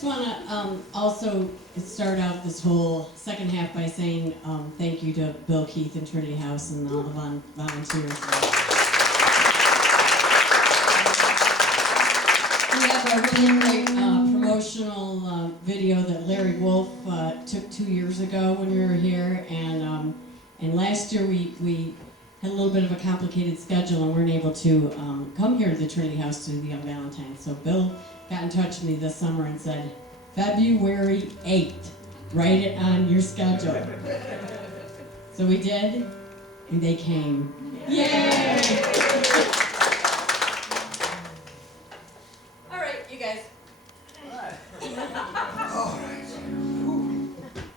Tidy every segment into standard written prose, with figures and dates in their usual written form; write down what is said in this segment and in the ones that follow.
just want to also start out this whole second half by saying thank you to Bill Keith and Trinity House and all the volunteers. We have a really great promotional video that Larry Wolf took 2 years ago when we were here, and last year we had a little bit of a complicated schedule and weren't able to come here to the Trinity House to do the Un-Valentine. So Bill got in touch with me this summer and said, February 8th, write it on your schedule. So we did, and they came. Yay! All right, you guys. All right.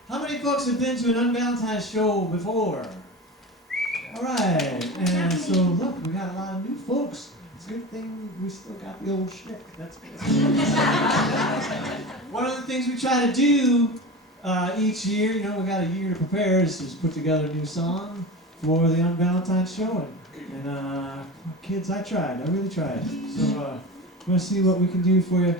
How many folks have been to an Un-Valentine show before? All right, and so look, we got a lot of new folks. It's a good thing we still got the old shtick. That's good. One of the things we try to do each year, you know, we got a year to prepare, is just put together a new song for the Un-Valentine show. And kids, I really tried. So we're going to see what we can do for you.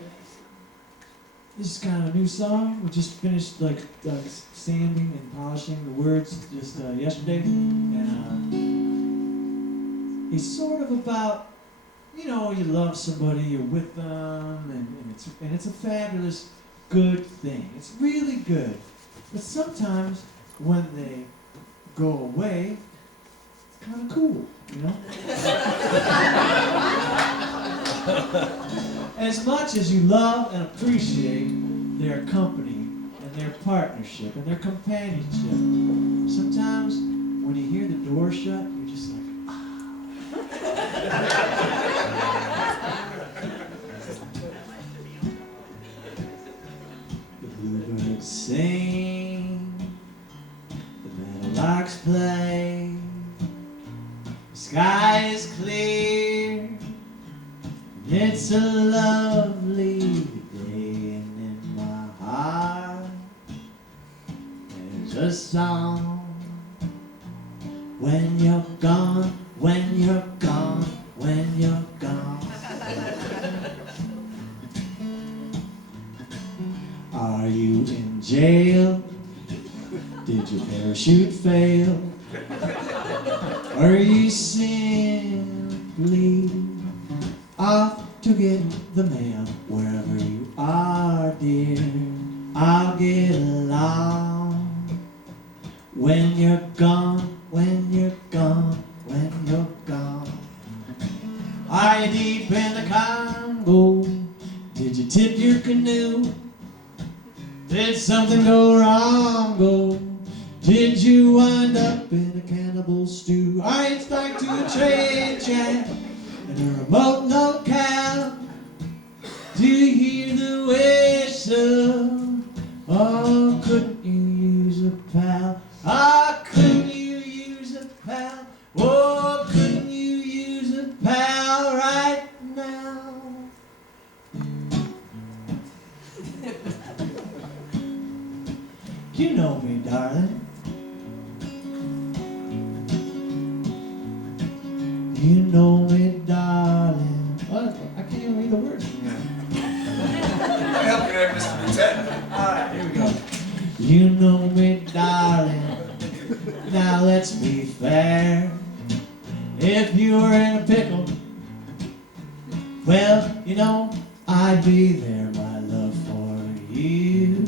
This is kind of a new song. We just finished sanding and polishing the words just yesterday, and it's sort of about, you know, you love somebody, you're with them, and it's a fabulous, good thing. It's really good, but sometimes when they go away, it's kind of cool, you know. As much as you love and appreciate their company and their partnership and their companionship, sometimes when you hear the door shut, you're just like, ah. The bluebirds sing, the meadowlarks play, the sky is clear. It's a lovely day, and in my heart there's a song. When you're gone, when you're gone, when you're gone. Are you in jail? Did your parachute fail? Are you simply off to get the mail? Wherever you are, dear, I'll get along. When you're gone, when you're gone, when you're gone. Are you deep in the Congo? Did you tip your canoe? Did something go wrong? Did you wind up in a cannibal stew? Are you stuck to a train track in a remote locale? Do you hear the whistle? Oh, couldn't you use a pal? Ah, couldn't you use a pal? Oh, couldn't you use a pal right now? You know me, darling. You know me, darling. What? I can't even read the words from here. I help you there, Mr. Lieutenant. Alright, here we go. You know me, darling. Now let's be fair. If you were in a pickle, well, you know, I'd be there. My love for you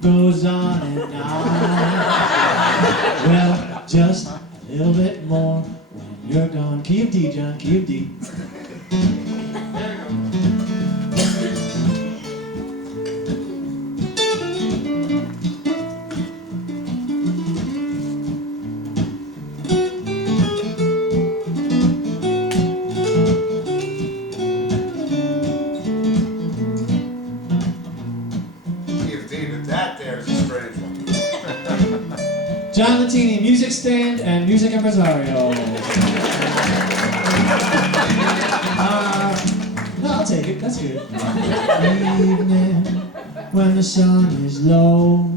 goes on and on. Well, just a little bit more. You're gone. Key of D, John. Key of D. Key of D, but that there's a strange one. John Latini, music stand and music impresario. No, I'll take it. That's good. Evening, when the sun is low,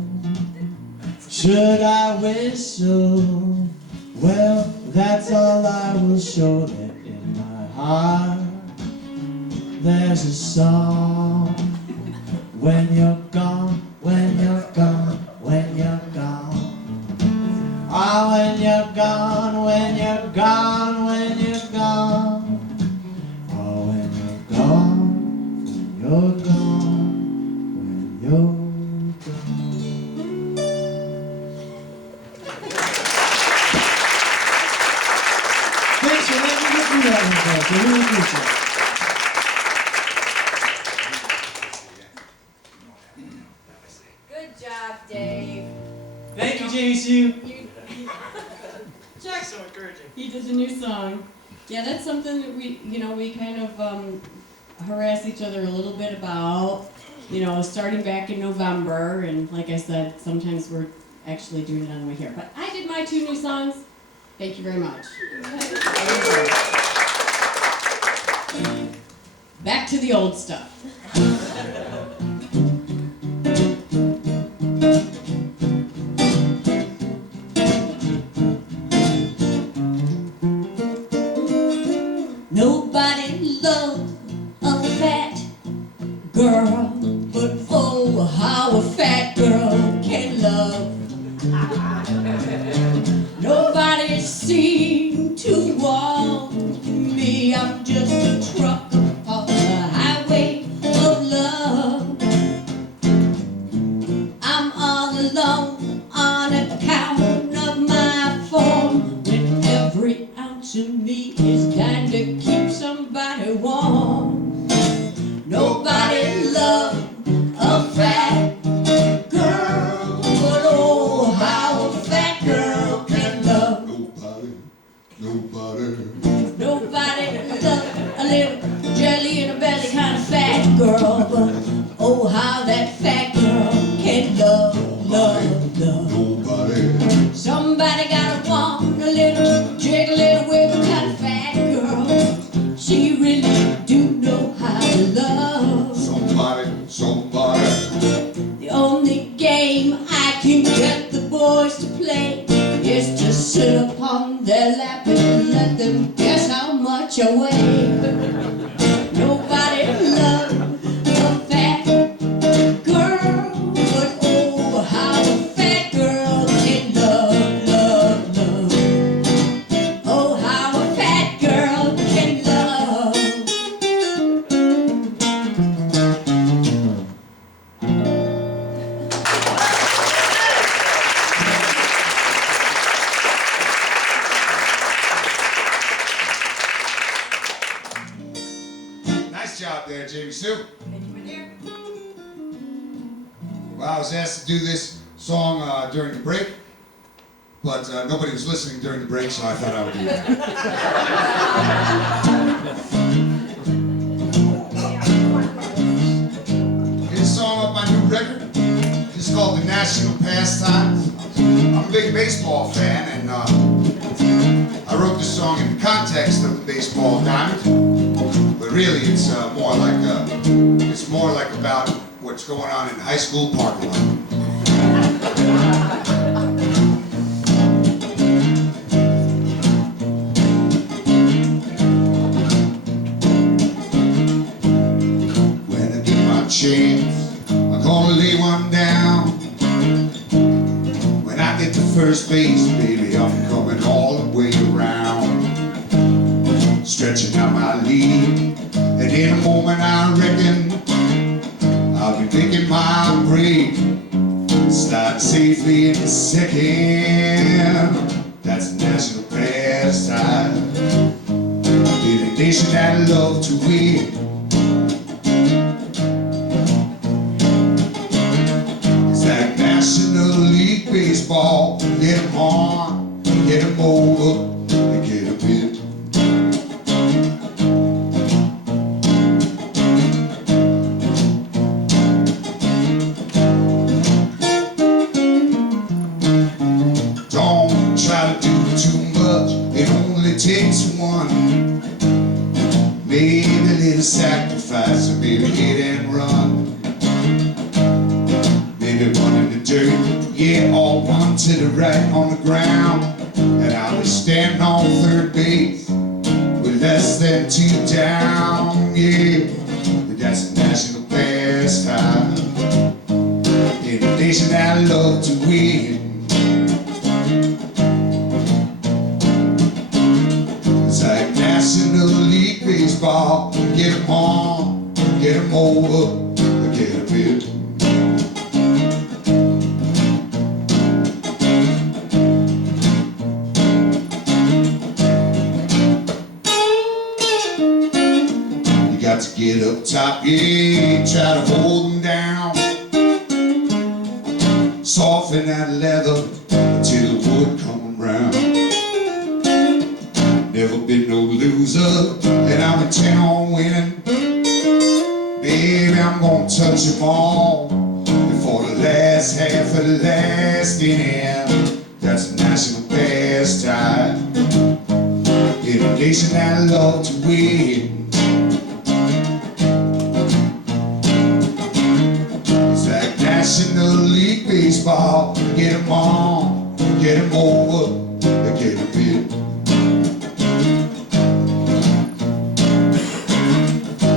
should I whistle? Well, that's all I will show. That in my heart there's a song. when you're gone, when you're gone, when you're gone. Ah, when you're gone, when you're gone, when you're gone. Oh, when you're gone, when you're gone, when you're gone. Thanks for letting me get through that one, folks. I really appreciate it. Good job, Dave. Thank you, Jamie Sue. Chuck, So encouraging. he did a new song. Yeah, that's something that we kind of harass each other a little bit about, starting back in November. And like I said, sometimes we're actually doing it on the way here. But I did my 2 new songs. Thank you very much. Back to the old stuff. Nobody loves a fat girl, but oh, how a fat girl can love. Nobody seems to want me. I'm just a truck on the highway of love. I'm all alone on account of my form, when every ounce of me is dying to keep somebody warm. Nobody loves a fat girl, but oh, how a fat girl can love. Nobody loves a little jelly in a belly kind of fat girl, but oh, how that fat girl can love, love, love. Somebody gotta want a little jiggle, little wiggle kind of fat girl. She really do know how to love. Somebody. The only game I can get the boys to play is to sit upon their lap and let them guess how much I weigh. Nobody loves a fat girl, but oh, how a fat girl can love, love, love. Oh, how a fat girl can love. Nice job there, Jamie Sue. Well, I was asked to do this song during the break, but nobody was listening during the break, so I thought I would do it. Here's a song off my new record. It's called The National Pastimes. I'm a big baseball fan, and I wrote this song in the context of the baseball diamond. But really, it's more like about what's going on in high school parking lot. When I get my chance, I'm gonna lay one down. When I get to first base, baby, I'm coming all the way around, stretching out my lead. And in a moment I reckon I'll be making my break, sliding safely into second. That's a national pastime. In a nation that love to win, it's like National League Baseball. Get 'em on, get 'em over, and get 'em in. Don't try to do too much, it only takes one. Maybe a little sacrifice, or maybe hit and run. Maybe one in the dirt, yeah, or one to the right on the ground. And I'll be standing on third base with less than 2 down, yeah. That's a national pastime. get 'em on, get 'em over, get a bit. You got to get up top, yeah, try to hold them down. Soften that leather until the wood come around. Never been no loser, and I'm intent on winning. Baby, I'm gonna touch them all before the last half of the last inning. That's a national pastime in a nation that love to win. It's like National League Baseball. Get 'em on, get 'em over, get a bit.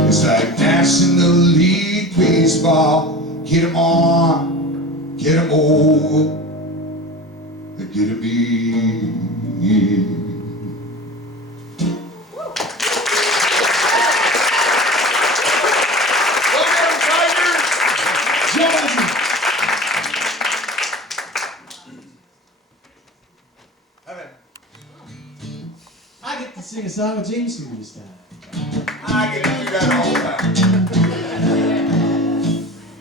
It's like National League Baseball. Get 'em on, get 'em over, get a bit. I get to sing a song with James for this time. I get to do that all the time.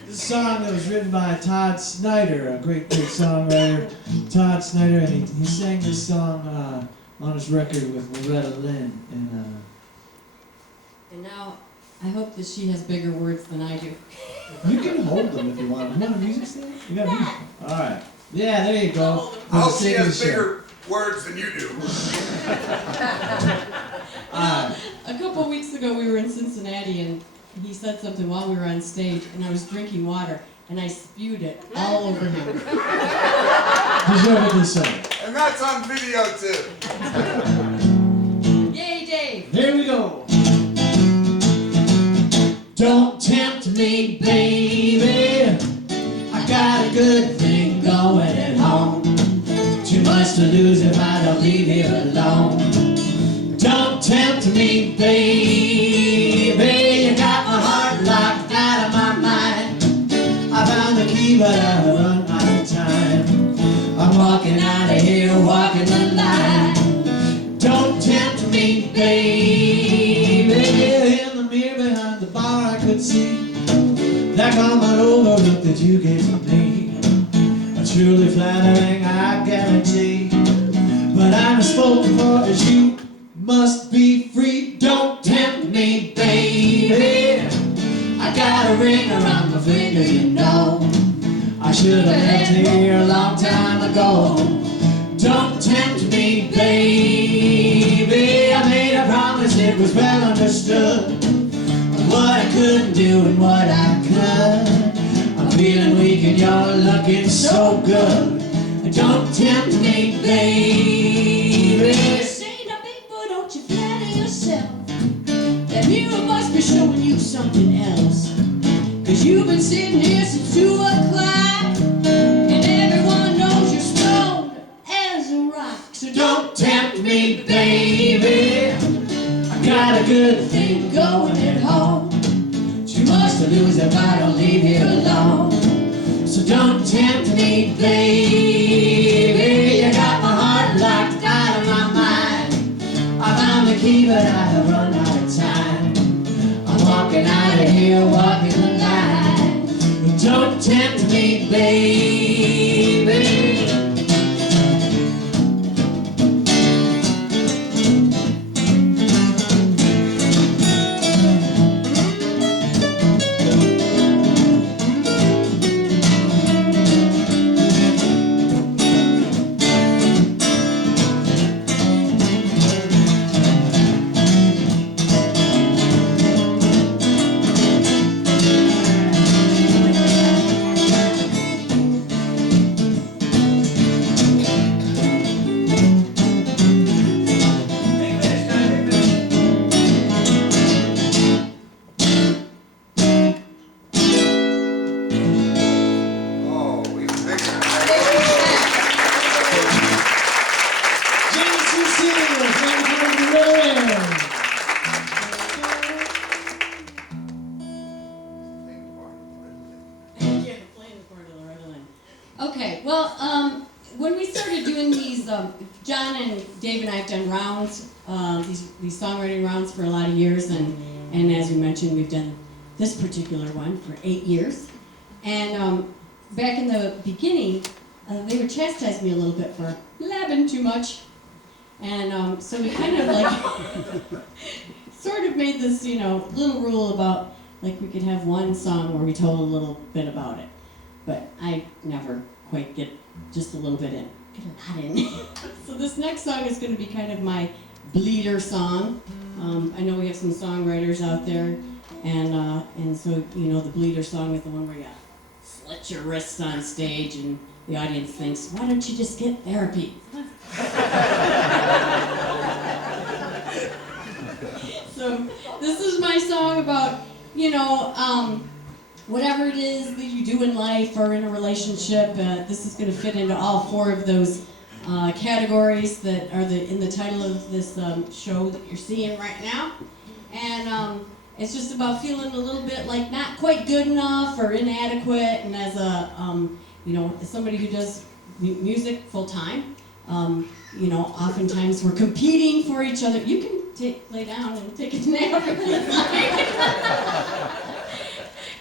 This is a song that was written by Todd Snyder, a great songwriter. Todd Snyder, and he sang this song on his record with Loretta Lynn. And now, I hope that she has bigger words than I do. You can hold them if you want. You want a music stand? You got music? All right. Yeah, there you go. I hope she has bigger words than you do. A couple weeks ago, we were in Cincinnati, and he said something while we were on stage, and I was drinking water, and I spewed it all over him. Deserve this song. And that's on video too. Yay, Dave! Here we go. Don't tempt me, baby. I got a good thing going at home. Too much to lose if I don't leave here alone. Don't tempt me, baby. You got my heart locked out of my mind. I found the key, but I run out of time. I'm walking out of here, walking the line. Don't tempt me, baby. In the mirror behind the bar I could see that common overlook that you gave me. A truly flattering, I guarantee. But I'm as spoken for as you must be free. Don't tempt me, baby. I got a ring around my finger, you know. I should have left here a long time ago. Don't tempt me, baby. I made a promise, it was well understood. What I couldn't do and what I could. I'm feeling weak and you're looking so good. Don't tempt me, baby. Say now, big boy, don't you flatter yourself. That mirror must be showing you something else. 'Cause you've been sitting here since 2 o'clock, and everyone knows you're stoned as a rock. So Don't tempt me, baby. I got a good thing going at home. Too much to lose if I don't leave here alone. So don't tempt me, baby. You got my heart locked out of my mind. I found the key, but I have run out of time. I'm walking out of here, walking the line. Don't tempt me, baby. Okay, well, when we started doing these, John and Dave and I have done rounds, these songwriting rounds for a lot of years, and as we mentioned, we've done this particular one for 8 years. And back in the beginning, they would chastise me a little bit for blabbing too much. And so we kind of like, sort of made this, little rule about, like, we could have one song where we told a little bit about it. But I never quite get just a little bit in. Get a lot in. So this next song is going to be kind of my bleeder song. I know we have some songwriters out there, and so, the bleeder song is the one where you slit your wrists on stage and the audience thinks, why don't you just get therapy? So this is my song about, whatever it is that you do in life or in a relationship. This is going to fit into all 4 of those categories that are in the title of this show that you're seeing right now. And it's just about feeling a little bit like not quite good enough or inadequate. And as a, as somebody who does music full time, oftentimes we're competing for each other. You can lay down and take a nap if you'd like.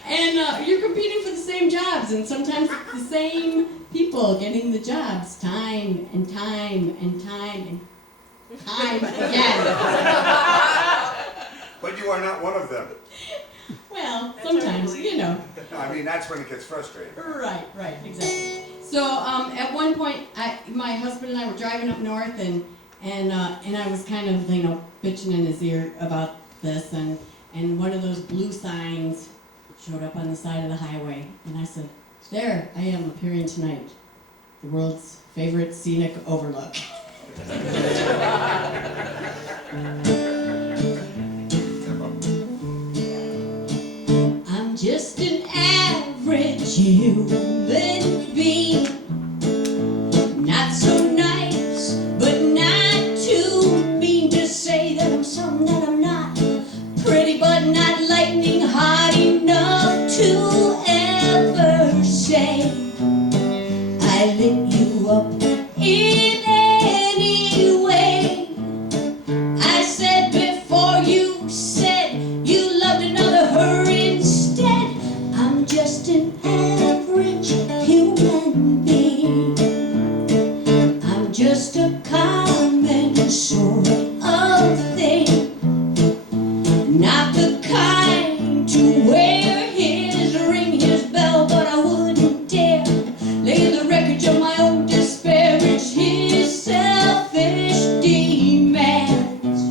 And you're competing for the same jobs, and sometimes it's the same people getting the jobs time and time and time and time again. But you are not one of them. Well, sometimes, I mean, that's when it gets frustrating. Right, exactly. So at one point, my husband and I were driving up north, and I was kind of, bitching in his ear about this, and one of those blue signs showed up on the side of the highway, and I said, there, I am appearing tonight, the world's favorite scenic overlook. I'm just an average human being, not so nice, but not too mean to say that I'm something that I'm not, pretty but not lightning hot enough to ever say I lit you up in any way. I said before you said you loved another her instead. I'm just an average human being. I'm just a common sort of thing, not the kind to wear his ring, his bell, but I wouldn't dare lay the wreckage of my own disparage his selfish demands,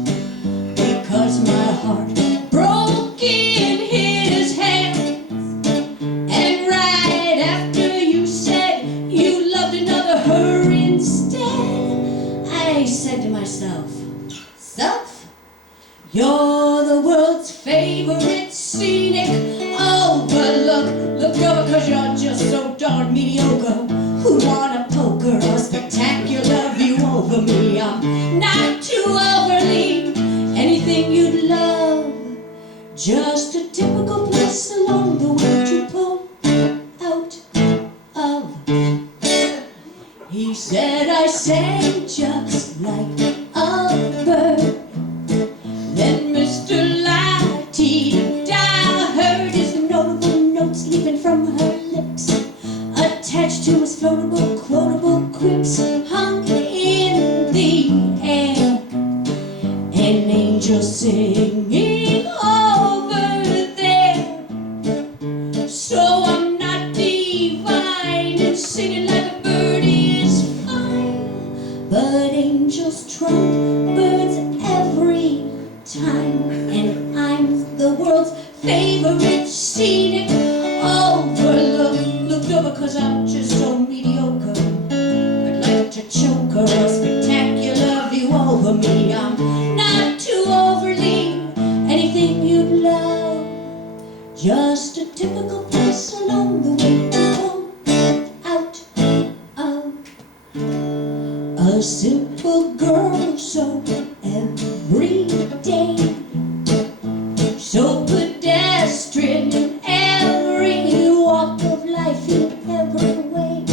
because my heart broke in his hands. And right after you said you loved another her instead, I said to myself, self, you're the world's favorite scenic overlook. Look over, cause you're just so darn mediocre. Who wanna poker a spectacular view over me? I'm not too overly anything you'd love, just a typical place along the way to pull out of. He said I sang just like a bird. Then Mr. La-Ti-Da heard his notable notes leaping from her lips, attached to his floatable, quotable quips, hung in the air. An angel singing over there. So I'm not divine, and singing like a bird is fine, but angels trump birds every time, and I'm the world's favorite scenic overlook. Looked over cause I'm just so mediocre. I'd like to choke her, a spectacular view over me. I'm not too overly anything you'd love, just a typical place along the way to pull out of. A simple girl, so everyday, so pedestrian in every walk of life, in every way,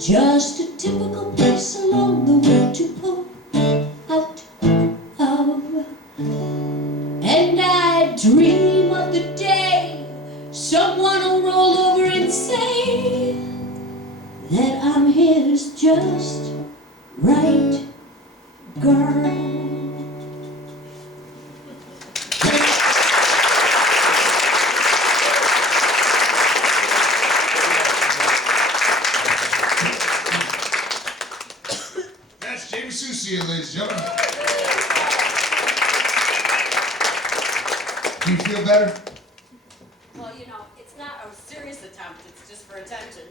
just a typical place along the way to pull out of. And I dream of the day someone will roll over and say that I'm his just right girl. That's Jamie Susia, ladies and gentlemen. Do you feel better? Well, you know, it's not a serious attempt, it's just for attention.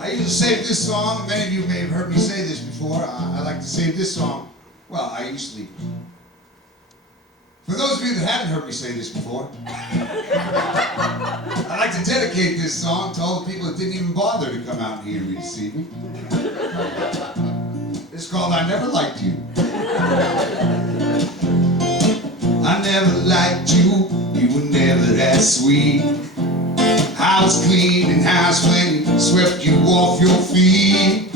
I usually save this song. Many of you may have heard me say this before. I like to save this song. Well, I usually. For those of you that haven't heard me say this before, I'd like to dedicate this song to all the people that didn't even bother to come out here to see me. It's called I Never Liked You. I never liked you, you were never that sweet. House clean and house when swept you off your feet.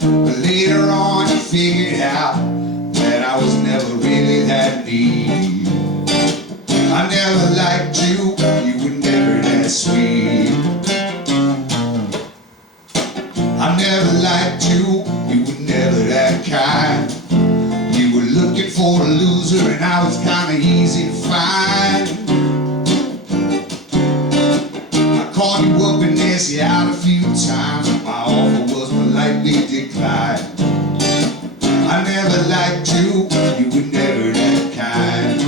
But later on you figured out that I was never really that neat. I never liked you, you were never that sweet. I never liked you, you were never that kind. You were looking for a loser and I was kinda easy to find. Called you up and asked you out a few times, but my offer was politely declined. I never liked you, you were never that kind.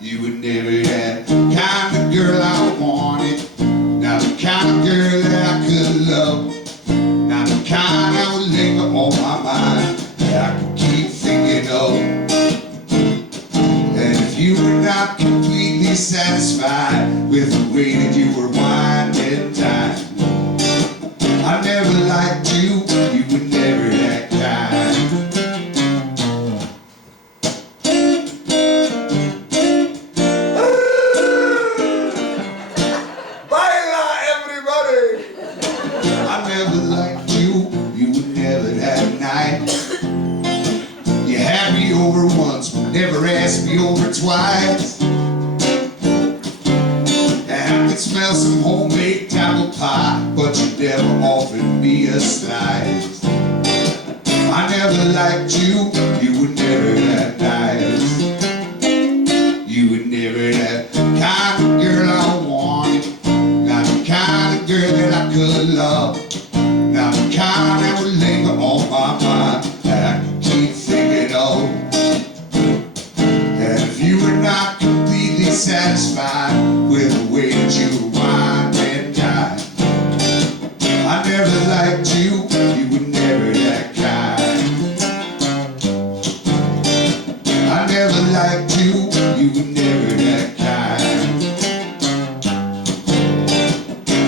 You were never that kind of girl I wanted. Not the kind of girl that I could love. Not the kind that would linger on my mind, that I could keep thinking of. And if you were not completely satisfied with the way that you were winding time, I never liked you, you were never that kind. Baila, everybody! I never liked you, you were never that nice. You had me over once, but never asked me over twice. And I could smell some homemade apple pie, but you never offered me a slice. I never liked you, you were never that nice. You were never that kind of girl I wanted. Not the kind of girl that I could love. Not the kind that would linger on my mind, that I could keep thinking of. And if you were not completely satisfied with the way that you were wine and dine, I never liked you, you were never that kind. I never liked you, you were never that kind.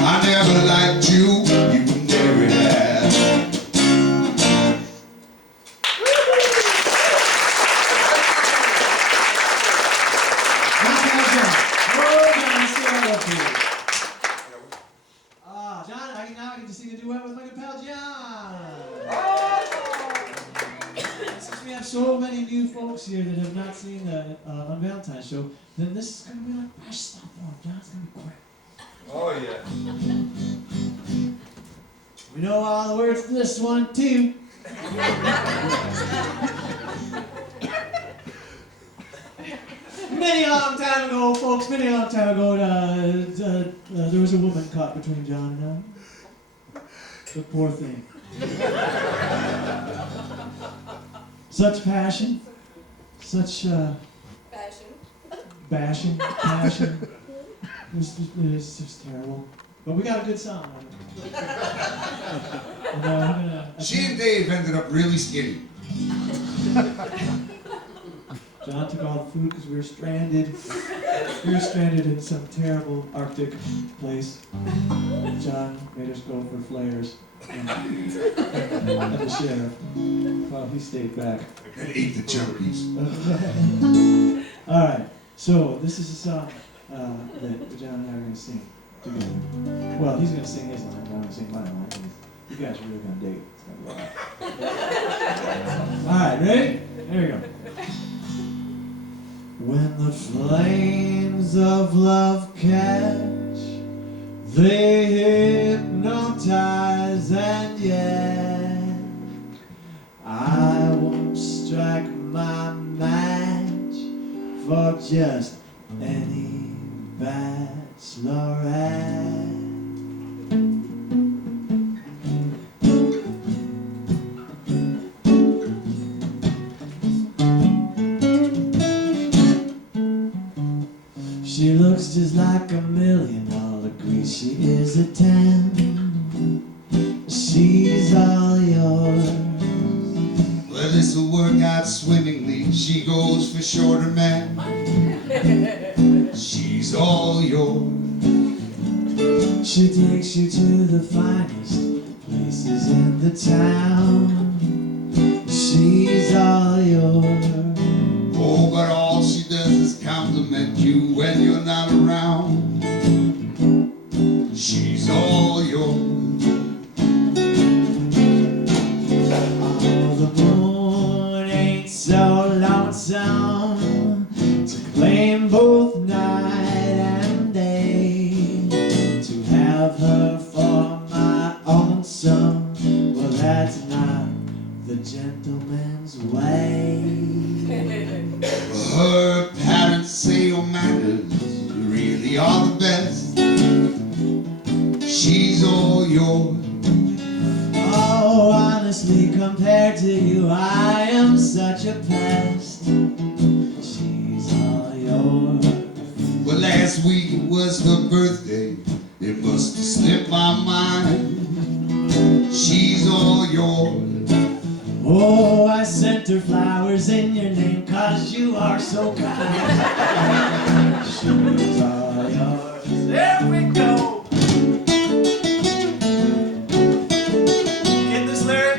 I never liked you, you were never that. John, now I get to sing a duet with my good pal John. Since we have so many new folks here that have not seen the Un-Valentine show, then this is going to be like fresh stuff for them. John's going to be quick. Oh, yeah. We know all the words to this one, too. Many a long time ago, folks, many a long time ago, there was a woman caught between John and I. The poor thing. Such passion, such passion. It was just terrible. But we got a good song on it. And, She and Dave ended up really skinny. John took all the food because we were stranded. We were stranded in some terrible Arctic place. John made us go for flares. And the sheriff, well, he stayed back. And ate the junkies. All right, so this is a song that John and I are going to sing together. Well, he's going to sing his line, I'm going to sing my line. You guys are really going to dig it. It's gonna be all right, ready? Here we go. When the flames of love catch, they hypnotize, and yet I won't strike my match for just any bachelorette. She looks just like $1 million, all agree she is a 10. She's all yours. Well, this'll work out swimmingly. She goes for shorter man. She's all yours. She takes you to the finest places in the town. She's all yours. Oh, but all she does is compliment you when you're not around. She's all yours. Oh, the moon ain't so lonesome to claim both night and day. To have her for my own son, well, that's not the gentleman's way. Her parents say your manners really are the best. She's all yours. Oh, honestly, compared to you, I am such a pest. She's all yours. But last week was her birthday. It must have slipped my mind. She's all yours. Oh, I sent her flowers in your name 'cause you are so kind. She's all yours. There we go. Get this lyric?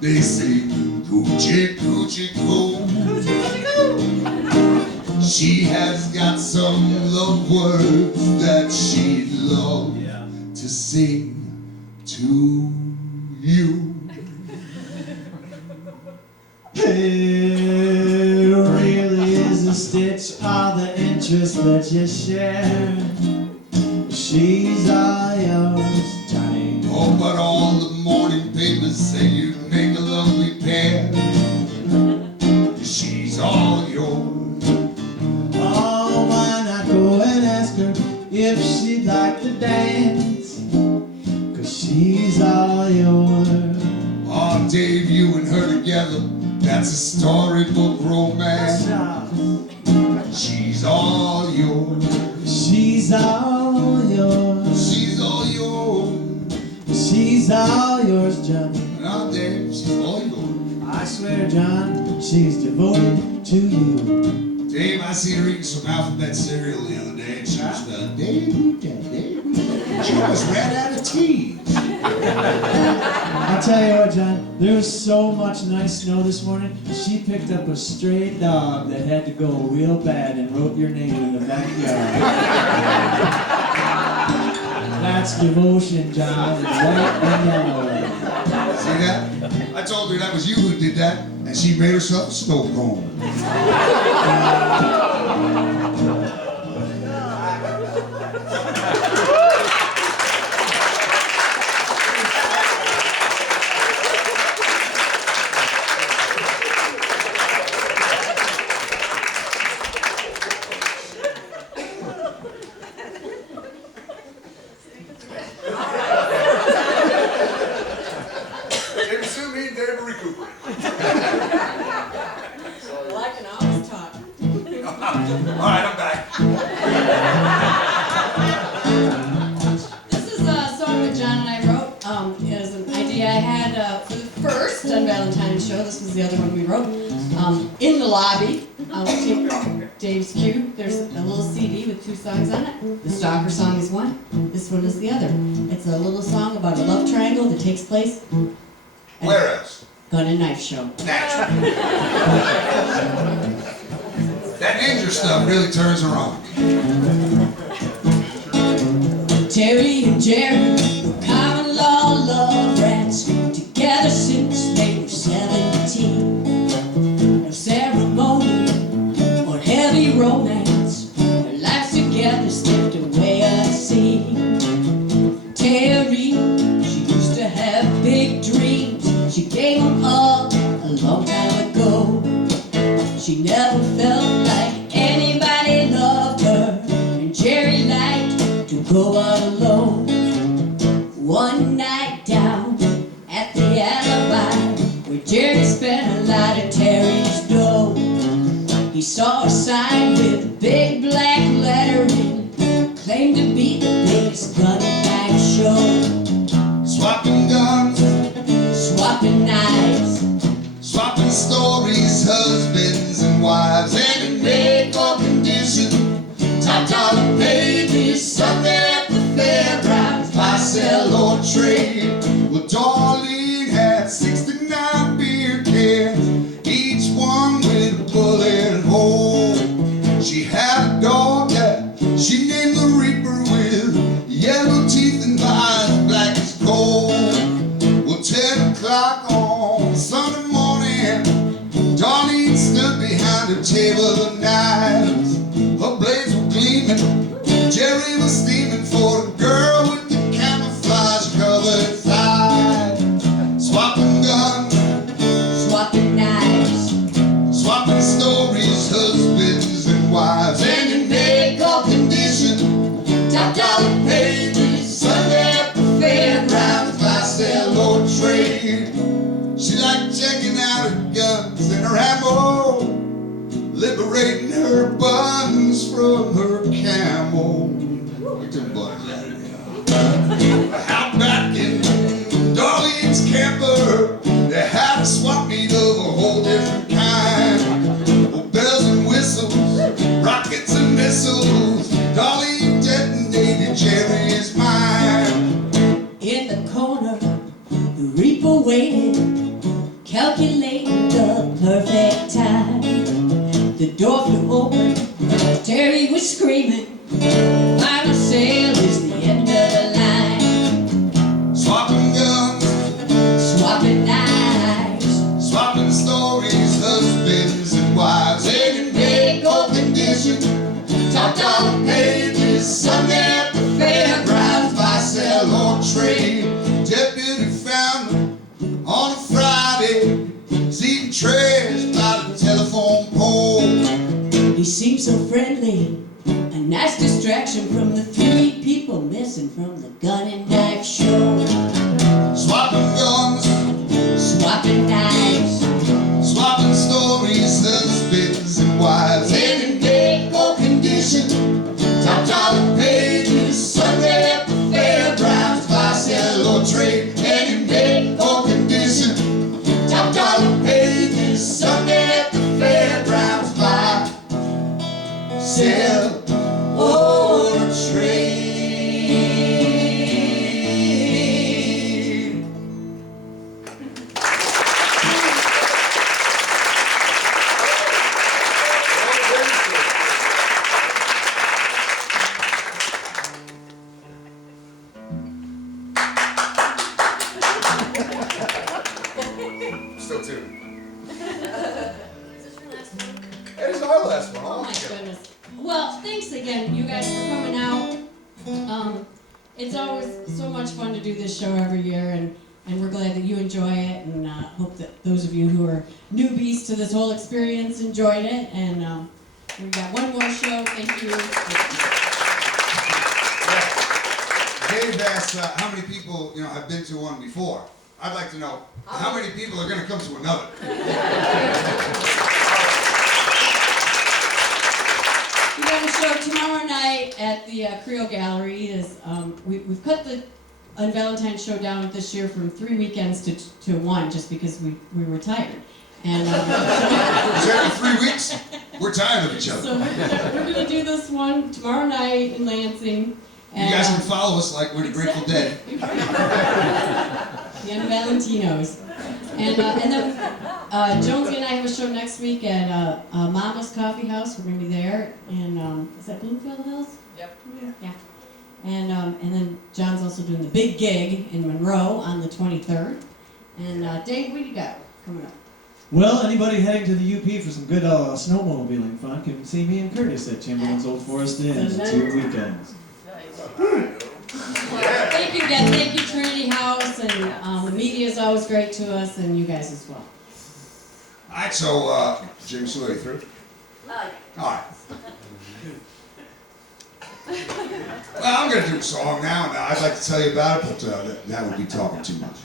They say, coochie, coochie, coo. She has got some love words that she'd love to sing to you. It really is a stitch, all the interest that you share. She's all yours, Johnny. Oh, but all the morning papers say you'd make a lovely pair. She's all yours. Oh, why not go and ask her if she'd like to dance? 'Cause she's all yours. Oh, Dave, you and her together, that's a storybook romance. She's all yours. She's all yours. She's all yours. She's all yours, John. Now, Dave, she's all yours. I swear, John, she's devoted to you. Dave, I seen her eating some alphabet cereal the other day, and she was Dave. She almost ran out of teeth. I'll tell you what, John, there was so much nice snow this morning, she picked up a stray dog that had to go real bad and wrote your name in the backyard. That's devotion, John. It's white and yellow. See that? I told her that was you who did that, and she made herself a snow cone. Alright, I'm back. This is a song that John and I wrote. It was an idea I had for the first Un-Valentine show. This was the other one we wrote. In the lobby, Dave's Cube, there's a little CD with 2 songs on it. The Stalker song is one, this one is the other. It's a little song about a love triangle that takes place at Where else? Gun and Knife Show. Naturally. That ninja stuff really turns her on. Terry and Jerry were common law love rats, together since they were 17. No ceremony or heavy romance, their lives together slipped away unseen. Terry, she used to have big dreams, she gave them up a long time ago. She never felt like anybody loved her, and Jerry liked to go out alone. One night down at the alibi, where Jerry spent a lot of Terry's dough, he saw a sign with big black lettering, claimed to be the biggest gun and knife show. Swapping guns, Swapping knives, swapping stories, husbands and wives, and in make-up condition. Top dollar pages, Sunday at the fairgrounds, buy, sell or trade. Well, Darlene had 69 beer cans, each one with a bullet hole. She had a dog that she named the Reaper, with yellow teeth and eyes black as coal. Well, 10 o'clock on Sunday morning, Darlene stood behind her table of knives. Her blades were gleaming, Jerry was steaming for the girl with the camouflage-covered thighs. Swapping guns, swapping knives, swapping stories, husbands and wives, and in make-up condition. top dollar pages, Sunday at the fairgrounds, buy, sell or trade. She liked checking out her guns and her ammo, liberating her buns from her camel. Get them buns out of here. Out back in Darlene's camper, they had a swap meet of a whole different kind. Oh, bells and whistles, rockets and missiles, Darlene detonated Jerry's mind. in the corner, the Reaper waited, calculating the perfect time. The door flew open, Terry was screaming, final sale is the end of the line. Swapping guns, Swapping knives, swapping stories, husbands and wives, and in make-up condition. Top dollar pages, Sunday at the fairgrounds, buy, sell or trade. Deputy found her on a Friday, seeing trash by the telephone pole. he seemed so friendly, a nice distraction from the 3 people missing from the gun and knife show. Swapping guns, Swapping knives, swapping stories, husbands and wives, and in make-up condition. Top dollar pages, Sunday at the fairgrounds, buy, sell or trade, and in make-up condition. Top dollar pages, Sunday at the fairgrounds, buy, sell or trade. Still 2. It is our last one. Oh All my together. goodness. Well, thanks again, you guys, for coming out. It's always so much fun to do this show every year, and we're glad that you enjoy it, and hope that those of you who are newbies to this whole experience enjoyed it. And we got one more show. Thank you. Dave asked how many people have been to one before. I'd like to know how many people are going to come to another. tonight at the Creole Gallery is, we've cut the Un-Valentine show down this year from 3 weekends to 1, just because we were tired. And Is that in 3 weeks? We're tired of each other. so we're gonna do this one tomorrow night in Lansing. You guys can follow us like we're the Grateful Dead. The Un-Valentinos. And then Jonesy and I have a show next week at Mama's Coffee House. We're going to be there. And is that Bloomfield Hills? Yep. Yeah. And then John's also doing the big gig in Monroe on the 23rd. And Dave, what do you got coming up? Well, anybody heading to the UP for some good snowmobiling fun can see me and Curtis at Chamberlain's Old Forest Inn in 2 weekends. Thank you again. Thank you, Trinity House. And the media is always great to us, and you guys as well. All right, so, Jimmy, so are you through? All right. Well, I'm going to do a song now, and I'd like to tell you about it, but that would be talking too much.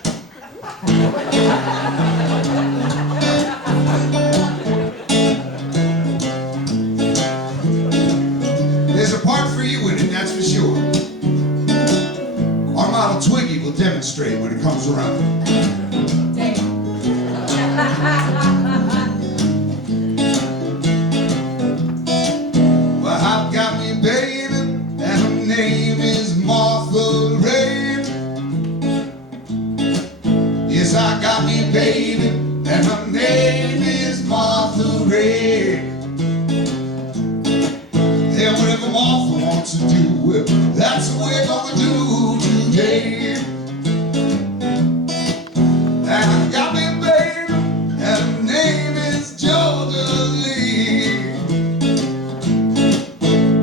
There's a part for you in it, that's for sure. Our model Twiggy will demonstrate when it comes around. Well, I've got me a baby, and her name is Martha Ray. Yes, I got me a baby, and her name is Martha Ray. And whatever Martha wants to do, well, that's what we're gonna do today. And I got me a baby, and her name is Georgia Lee.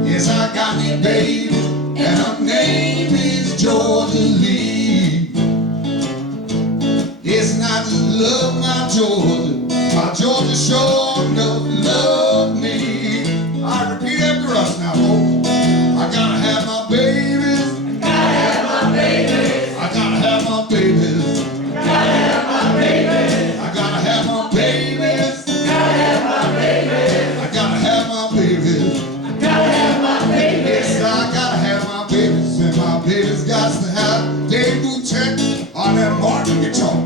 Yes, I got me a baby, and her name is Georgia Lee. Yes, and I just love my Georgia. My Georgia sure enough love me. I repeat after us now, folks. I gotta have my babies. I gotta have my babies. I gotta have my babies. I gotta have my babies. I gotta have my babies. I gotta have my babies. I gotta have my babies. I gotta have my babies. Yes, I gotta have my babies, and my babies got to have Dave Boutet on that Martin guitar.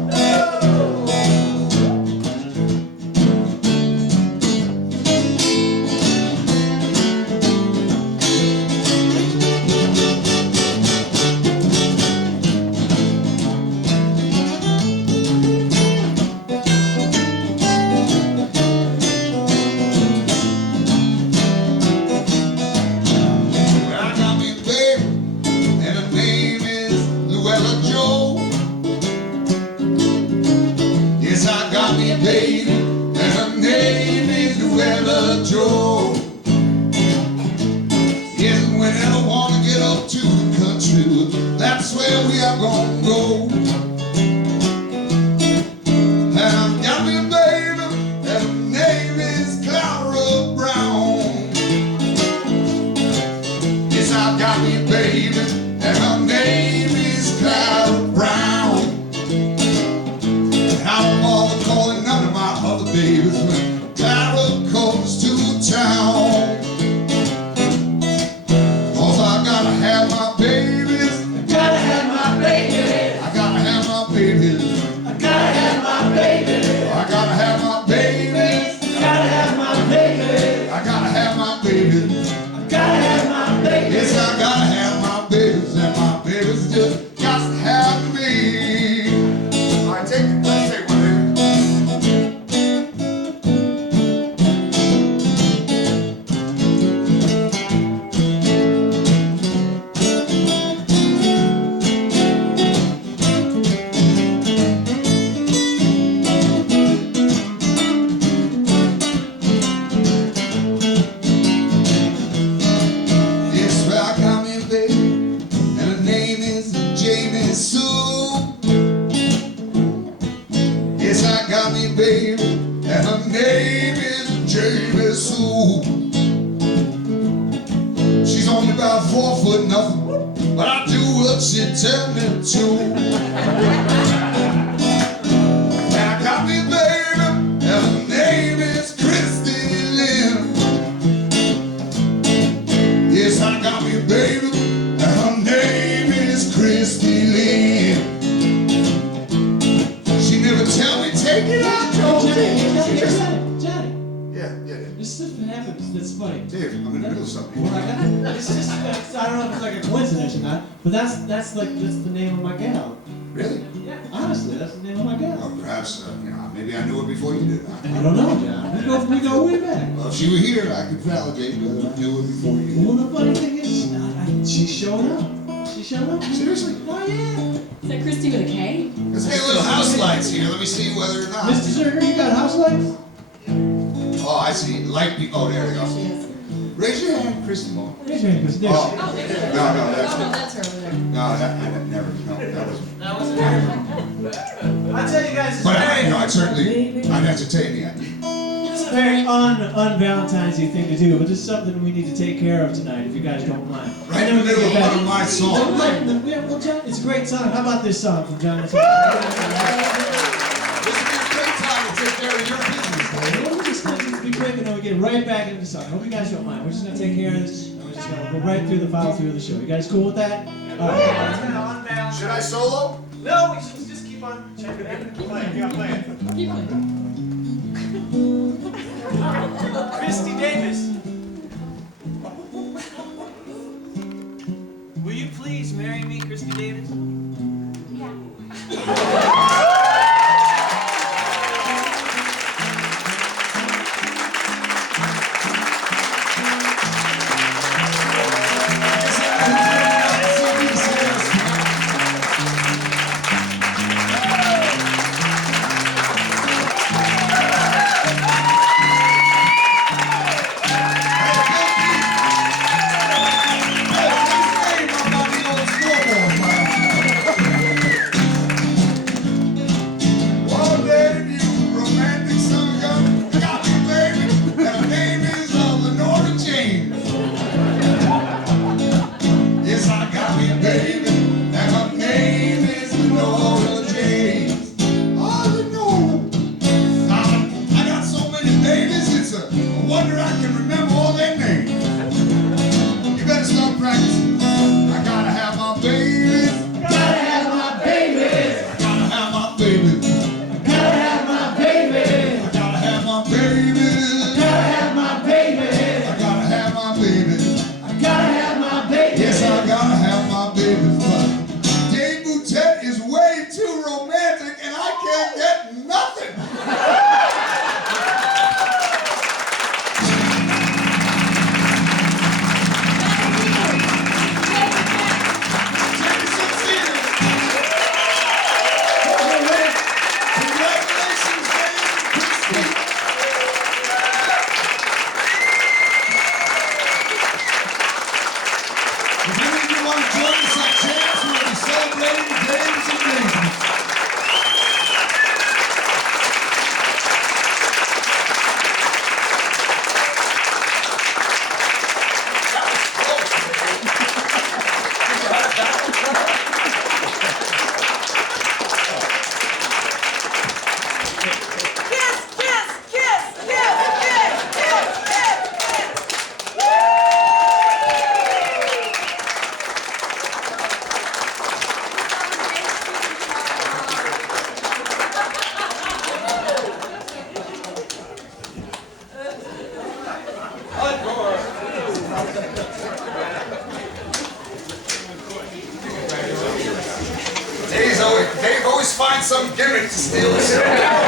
Baby, and her name is Luella Joe. Yes, and whenever I want to get up to the country, that's where we are gonna go. And I've got me a baby, and her name is Clara Brown. Yes, I've got me a baby, and her name is Clara Brown. And I don't bother calling none of my other babies when Clara comes to town. 'Cause I gotta have my babies. I gotta have my babies. I gotta have my babies. I gotta have my babies. I gotta have my babies. I gotta have my babies. I gotta have my babies. I gotta have my babies. Yes, I gotta have my babies, and my babies just got to have me. All right, let's take one here. Yes, well, I got me a baby, and her name is Jamie Sue. Yes, I got me a baby, and her name is Jamie Sue. She's only about 4 foot nothing, but I do what she tell me to. And I got me a baby, and her name is Christy Lynn. Yes, I got me what happens. That's funny. Dave, I'm in the middle of something. Well, it's just, I don't know if it's like a coincidence or not, but that's the name of my gal. Really? Yeah, honestly, that's the name of my gal. Well, perhaps, maybe I knew it before you did. I don't know, John. We go way back. Well, if she were here, I could validate whether I knew it before you did. Well, the funny thing is, she showed up. She showed up. Seriously? Oh, yeah. Is that Christy with a K? Let's get a little house lights here. Let me see whether or not. Mr. Zerger, you got house lights? Oh, I see. Oh, there we go. She is. Raise your hand, Christy Moore. Raise your hand, Chris. There Oh, she is. Oh, there she is. no, that's Oh, no, that's her over there. no, that never. No, that wasn't. I tell you guys, But I'd entertain the idea. it's a very un-Valentine's thing to do, but it's something we need to take care of tonight, if you guys don't mind. Right in the middle of one of my songs. Well, John, it's a great song. How about this song from John? This would be a great time to take care of your business, Dave. We're just going to be quick and then we get right back into the song. Hope you guys don't mind. We're just going to take care of this and we're just going to go right through the follow through of the show. You guys cool with that? All right. Should I solo? No, we should just keep on checking in. Keep playing. Keep going. Christy Davis. Will you please marry me, Christy Davis? Wonder I can remember all their names. You better start practicing. I gotta have my babies. Gotta have my babies. I gotta have my babies. Gotta have my babies. I gotta have my babies. Gotta have my babies. I gotta have my babies. Gotta have my babies. Yes, I gotta have my babies. But Dave Boutet is way too romantic and I can't get nothing. Dave always finds some gimmick to steal the show.